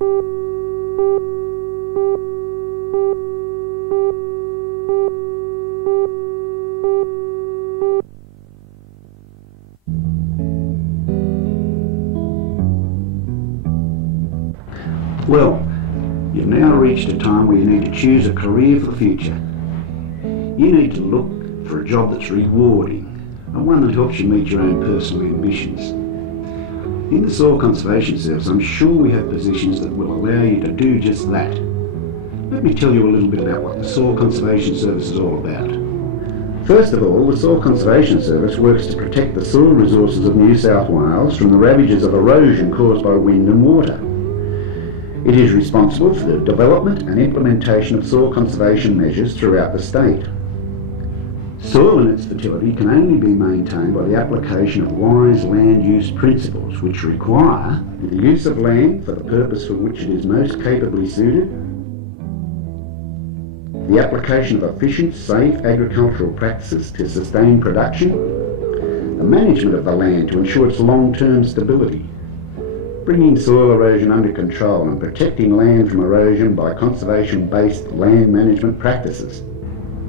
Well, you've now reached a time where you need to choose a career for the future. You need to look for a job that's rewarding and one that helps you meet your own personal ambitions. In the Soil Conservation Service, I'm sure we have positions that will allow you to do just that. Let me tell you a little bit about what the Soil Conservation Service is all about. First of all, the Soil Conservation Service works to protect the soil resources of New South Wales from the ravages of erosion caused by wind and water. It is responsible for the development and implementation of soil conservation measures throughout the state. Soil and its fertility can only be maintained by the application of wise land use principles, which require the use of land for the purpose for which it is most capably suited, the application of efficient, safe agricultural practices to sustain production, the management of the land to ensure its long-term stability, bringing soil erosion under control and protecting land from erosion by conservation-based land management practices.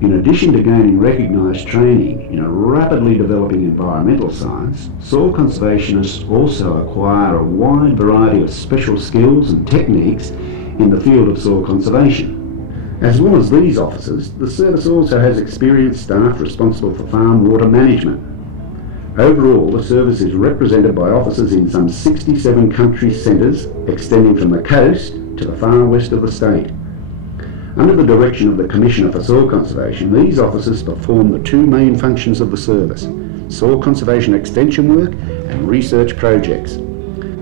In addition to gaining recognised training in a rapidly developing environmental science, soil conservationists also acquire a wide variety of special skills and techniques in the field of soil conservation. As well as these officers, the service also has experienced staff responsible for farm water management. Overall, the service is represented by officers in some 67 country centres extending from the coast to the far west of the state. Under the direction of the Commissioner for Soil Conservation, these officers perform the two main functions of the service: soil conservation extension work and research projects.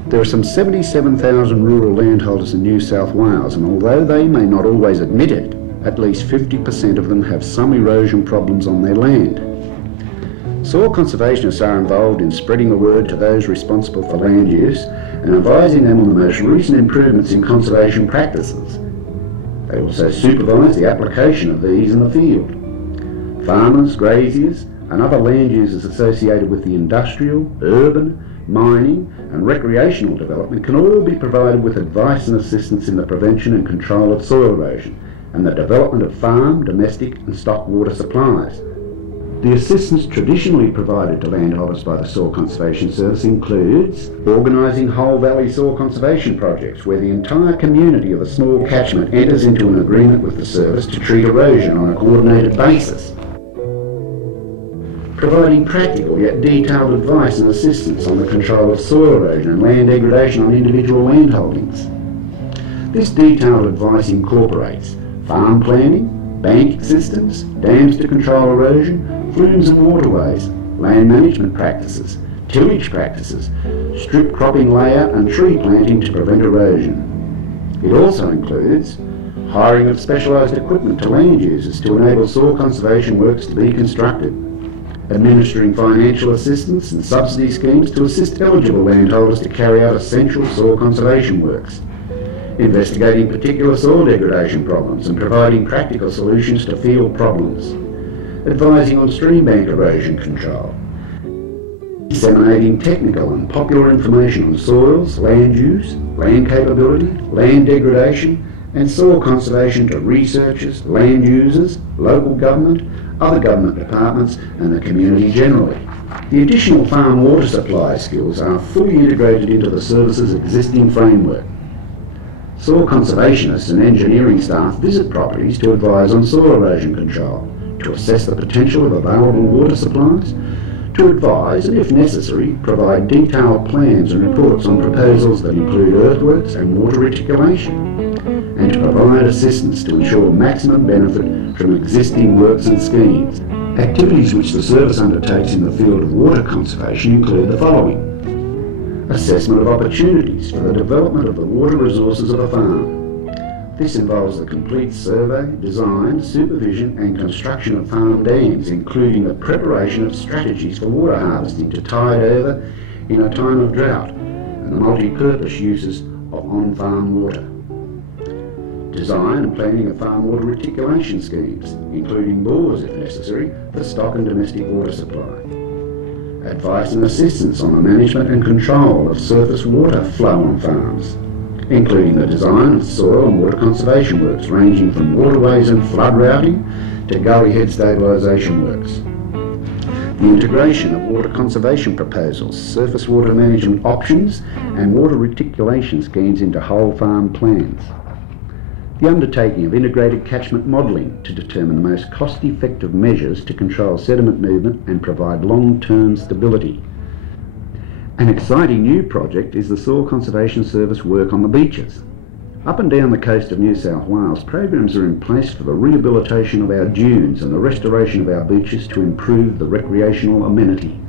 There are some 77,000 rural landholders in New South Wales, and although they may not always admit it, at least 50% of them have some erosion problems on their land. Soil conservationists are involved in spreading the word to those responsible for land use and advising them on the most recent improvements in conservation practices. They also supervise the application of these in the field. Farmers, graziers and other land users associated with the industrial, urban, mining and recreational development can all be provided with advice and assistance in the prevention and control of soil erosion and the development of farm, domestic and stock water supplies. The assistance traditionally provided to landholders by the Soil Conservation Service includes organising whole valley soil conservation projects where the entire community of a small catchment enters into an agreement with the service to treat erosion on a coordinated basis, providing practical yet detailed advice and assistance on the control of soil erosion and land degradation on individual landholdings. This detailed advice incorporates farm planning, bank systems, dams to control erosion, flumes and waterways, land management practices, tillage practices, strip cropping layout and tree planting to prevent erosion. It also includes hiring of specialised equipment to land users to enable soil conservation works to be constructed, administering financial assistance and subsidy schemes to assist eligible landholders to carry out essential soil conservation works, investigating particular soil degradation problems and providing practical solutions to field problems, advising on stream bank erosion control, disseminating technical and popular information on soils, land use, land capability, land degradation and soil conservation to researchers, land users, local government, other government departments and the community generally. The additional farm water supply skills are fully integrated into the service's existing framework. Soil conservationists and engineering staff visit properties to advise on soil erosion control, to assess the potential of available water supplies, to advise and, if necessary, provide detailed plans and reports on proposals that include earthworks and water reticulation, and to provide assistance to ensure maximum benefit from existing works and schemes. Activities which the service undertakes in the field of water conservation include the following: assessment of opportunities for the development of the water resources of a farm. This involves the complete survey, design, supervision and construction of farm dams, including the preparation of strategies for water harvesting to tide over in a time of drought and the multi-purpose uses of on-farm water. Design and planning of farm water reticulation schemes, including bores if necessary, for stock and domestic water supply. Advice and assistance on the management and control of surface water flow on farms. including the design of soil and water conservation works ranging from waterways and flood routing to gully head stabilisation works. The integration of water conservation proposals, surface water management options and water reticulation schemes into whole farm plans. The undertaking of integrated catchment modelling to determine the most cost-effective measures to control sediment movement and provide long-term stability. An exciting new project is the Soil Conservation Service work on the beaches. Up and down the coast of New South Wales, programs are in place for the rehabilitation of our dunes and the restoration of our beaches to improve the recreational amenity.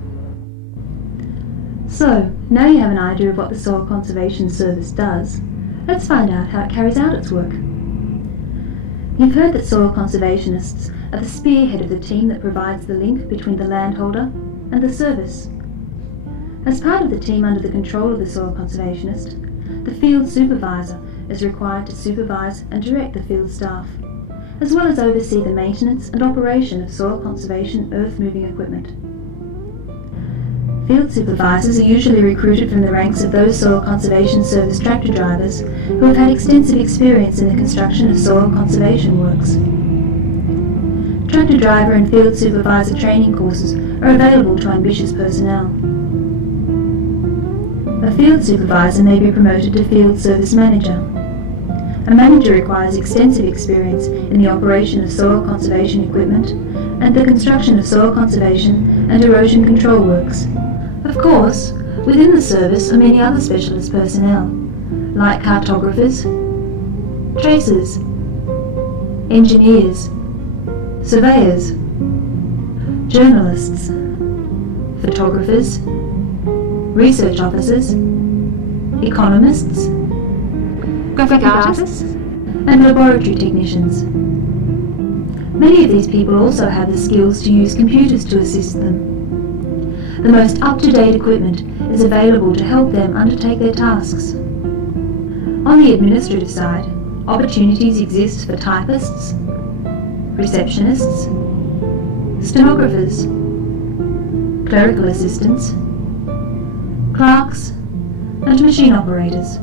So, now you have an idea of what the Soil Conservation Service does, let's find out how it carries out its work. You've heard that soil conservationists are the spearhead of the team that provides the link between the landholder and the service. As part of the team under the control of the soil conservationist, the field supervisor is required to supervise and direct the field staff, as well as oversee the maintenance and operation of soil conservation earth-moving equipment. Field supervisors are usually recruited from the ranks of those Soil Conservation Service tractor drivers who have had extensive experience in the construction of soil conservation works. Tractor driver and field supervisor training courses are available to ambitious personnel. A field supervisor may be promoted to field service manager. A manager requires extensive experience in the operation of soil conservation equipment and the construction of soil conservation and erosion control works. Of course, within the service are many other specialist personnel, like cartographers, tracers, engineers, surveyors, journalists, photographers, research officers, economists, graphic artists, and laboratory technicians. Many of these people also have the skills to use computers to assist them. The most up-to-date equipment is available to help them undertake their tasks. On the administrative side, opportunities exist for typists, receptionists, stenographers, clerical assistants, clerks, and machine operators.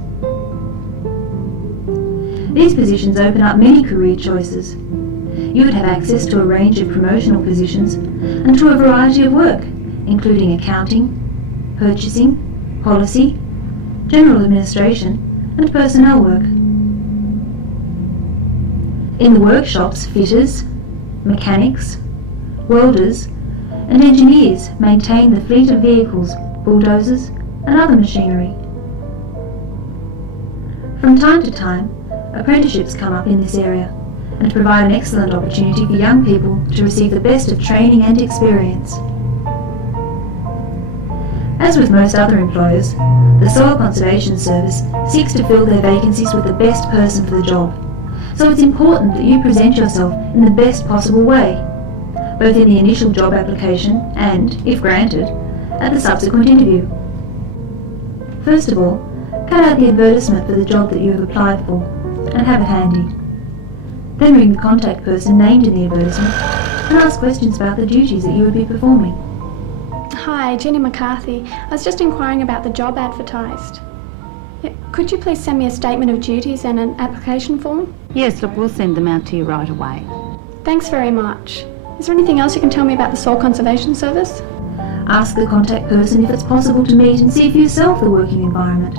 These positions open up many career choices. You would have access to a range of promotional positions and to a variety of work, including accounting, purchasing, policy, general administration, and personnel work. In the workshops, fitters, mechanics, welders, and engineers maintain the fleet of vehicles, bulldozers, and other machinery. From time to time, apprenticeships come up in this area and provide an excellent opportunity for young people to receive the best of training and experience. As with most other employers, the Soil Conservation Service seeks to fill their vacancies with the best person for the job, so it's important that you present yourself in the best possible way, both in the initial job application and, if granted, at the subsequent interview. First of all, cut out the advertisement for the job that you have applied for and have it handy. Then ring the contact person named in the advertisement and ask questions about the duties that you would be performing. Hi, Jenny McCarthy. I was just inquiring about the job advertised. Could you please send me a statement of duties and an application form? Yes, look, we'll send them out to you right away. Thanks very much. Is there anything else you can tell me about the Soil Conservation Service? Ask the contact person if it's possible to meet and see for yourself the working environment.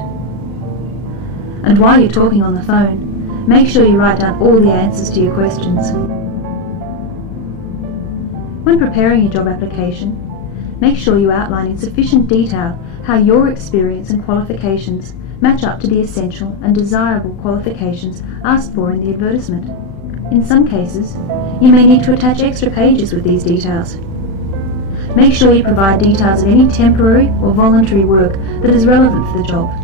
And while you're talking on the phone, make sure you write down all the answers to your questions. When preparing your job application, make sure you outline in sufficient detail how your experience and qualifications match up to the essential and desirable qualifications asked for in the advertisement. In some cases, you may need to attach extra pages with these details. Make sure you provide details of any temporary or voluntary work that is relevant for the job.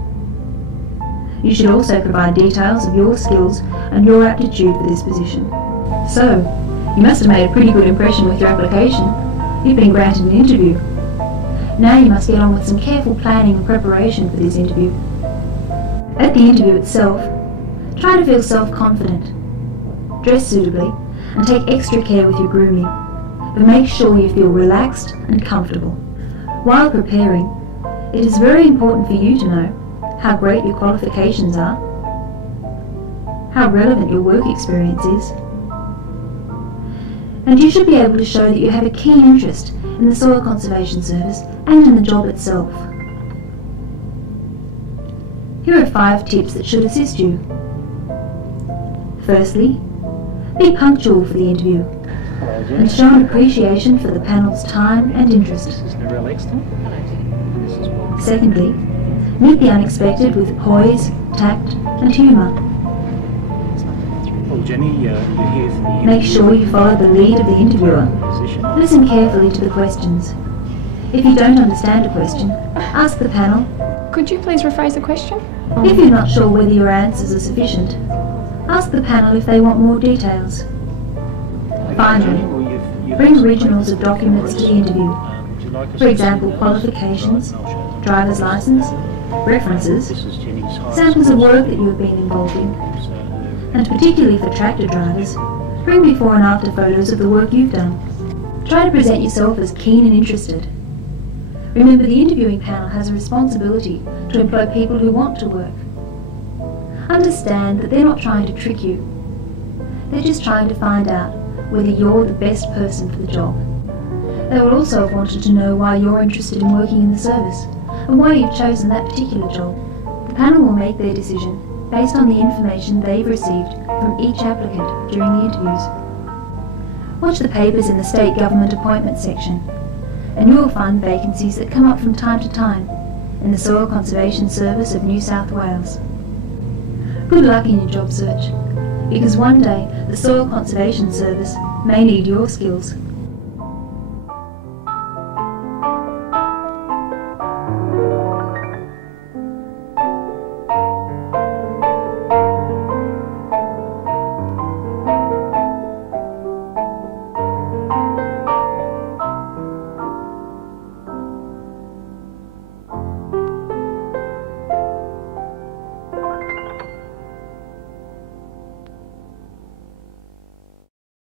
You should also provide details of your skills and your aptitude for this position. So, you must have made a pretty good impression with your application. You've been granted an interview. Now you must get on with some careful planning and preparation for this interview. At the interview itself, try to feel self-confident. Dress suitably and take extra care with your grooming, but make sure you feel relaxed and comfortable. While preparing, it is very important for you to know how great your qualifications are how relevant your work experience is. And you should be able to show that you have a keen interest in the Soil Conservation Service and in the job itself. Here are 5 tips that should assist you. Firstly, be punctual for the interview and show an appreciation for the panel's time and interest. Secondly, meet the unexpected with poise, tact and humour. Well, Jenny, you're here for the Make sure you follow the lead of the interviewer. Listen carefully to the questions. If you don't understand a question, ask the panel. Could you please rephrase the question? If you're not sure whether your answers are sufficient, ask the panel if they want more details. Finally, bring originals of documents to the interview. For example, qualifications, driver's license, references, samples of work that you have been involved in, and particularly for tractor drivers, bring before and after photos of the work you've done. Try to present yourself as keen and interested. Remember, the interviewing panel has a responsibility to employ people who want to work. Understand that they're not trying to trick you. They're just trying to find out whether you're the best person for the job. They will also have wanted to know why you're interested in working in the service and why you've chosen that particular job. The panel will make their decision based on the information they've received from each applicant during the interviews. Watch the papers in the State Government Appointments section, and you will find vacancies that come up from time to time in the Soil Conservation Service of New South Wales. Good luck in your job search, because one day the Soil Conservation Service may need your skills.